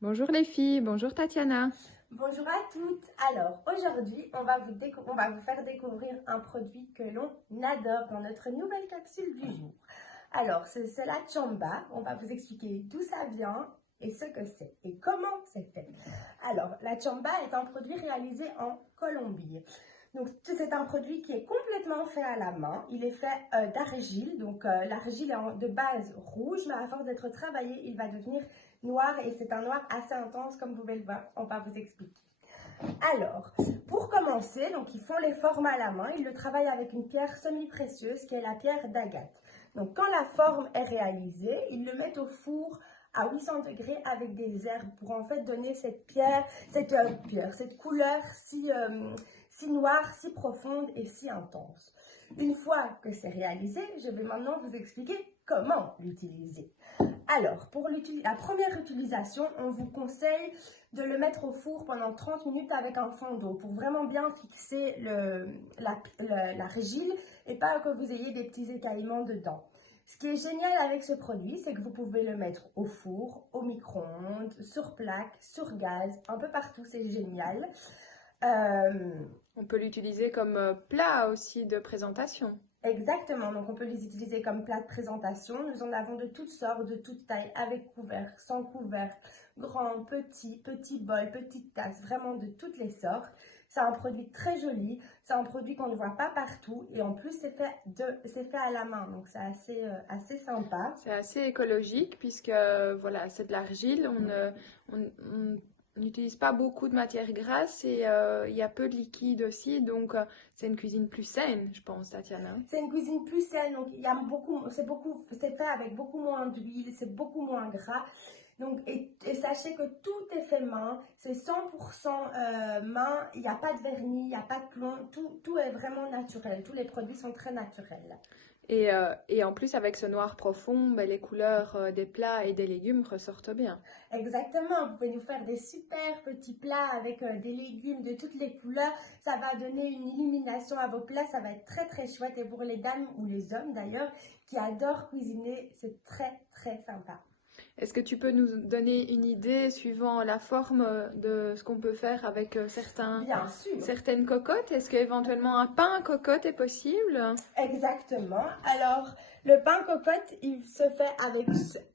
Bonjour les filles, bonjour Tatiana. Bonjour à toutes. Alors aujourd'hui, on va vous faire découvrir un produit que l'on adore dans notre nouvelle capsule du jour. Alors, c'est la Chamba. On va vous expliquer d'où ça vient et ce que c'est et comment c'est fait. Alors, la Chamba est un produit réalisé en Colombie. Donc, c'est un produit qui est complètement fait à la main. Il est fait d'argile. Donc, l'argile est de base rouge, mais à force d'être travaillé, il va devenir noir et c'est un noir assez intense, comme vous pouvez le voir. On va vous expliquer. Alors, pour commencer, donc ils font les formes à la main. Ils le travaillent avec une pierre semi-précieuse qui est la pierre d'agate. Donc, quand la forme est réalisée, ils le mettent au four à 800 degrés avec des herbes pour en fait donner cette couleur si noire, si profonde et si intense. Une fois que c'est réalisé, je vais maintenant vous expliquer comment l'utiliser. Alors, pour la première utilisation, on vous conseille de le mettre au four pendant 30 minutes avec un fond d'eau pour vraiment bien fixer l'argile et pas que vous ayez des petits écaillements dedans. Ce qui est génial avec ce produit, c'est que vous pouvez le mettre au four, au micro-ondes, sur plaque, sur gaz, un peu partout, c'est génial. On peut l'utiliser comme plat aussi de présentation. Exactement, donc on peut les utiliser comme plat de présentation. Nous en avons de toutes sortes, de toutes tailles, avec couvercle, sans couvercle, grand, petit bol, petite tasse, vraiment de toutes les sortes. C'est un produit très joli, c'est un produit qu'on ne voit pas partout et en plus c'est fait à la main, donc c'est assez sympa. C'est assez écologique puisque voilà, c'est de l'argile, on n'utilise pas beaucoup de matière grasse et il y a peu de liquide aussi, donc c'est une cuisine plus saine, je pense, Tatiana. C'est une cuisine plus saine, donc il y a c'est fait avec beaucoup moins d'huile, c'est beaucoup moins gras. Donc, et sachez que tout est fait main, c'est 100% main, il n'y a pas de vernis, il n'y a pas de plomb, tout est vraiment naturel, tous les produits sont très naturels. Et en plus, avec ce noir profond, ben, les couleurs des plats et des légumes ressortent bien. Exactement, vous pouvez nous faire des super petits plats avec des légumes de toutes les couleurs, ça va donner une illumination à vos plats, ça va être très très chouette et pour les dames ou les hommes d'ailleurs qui adorent cuisiner, c'est très très sympa. Est-ce que tu peux nous donner une idée suivant la forme de ce qu'on peut faire avec Bien sûr. certaines cocottes? Est-ce qu'éventuellement un pain cocotte est possible? Exactement. Alors, le pain cocotte, il se fait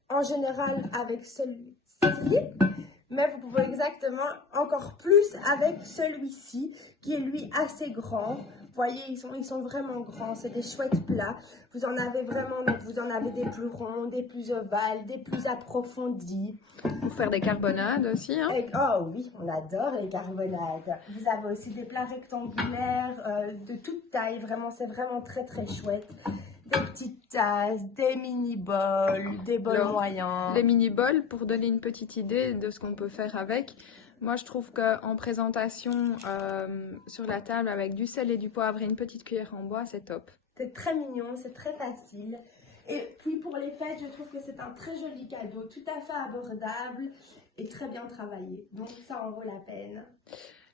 en général avec celui-ci, mais vous pouvez exactement encore plus avec celui-ci, qui est lui assez grand. Vous voyez, ils sont vraiment grands, c'est des chouettes plats. Vous en avez vraiment, donc vous en avez des plus ronds, des plus ovales, des plus approfondis. Pour faire des carbonades aussi, hein? Oh oui, on adore les carbonades. Vous avez aussi des plats rectangulaires de toute taille, vraiment, c'est vraiment très très chouette. Des petites tasses, des mini-bols, des bols Alors, moyens. les mini-bols, pour donner une petite idée de ce qu'on peut faire avec, moi je trouve qu'en présentation sur la table avec du sel et du poivre et une petite cuillère en bois, c'est top. C'est très mignon, c'est très facile. Et puis pour les fêtes, je trouve que c'est un très joli cadeau, tout à fait abordable et très bien travaillé. Donc ça en vaut la peine.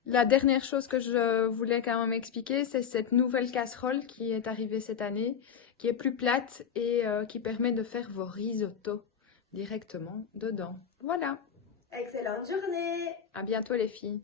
La dernière chose que je voulais quand même expliquer, c'est cette nouvelle casserole qui est arrivée cette année, qui est plus plate et qui permet de faire vos risottos directement dedans. Voilà, Excellente journée! à bientôt les filles.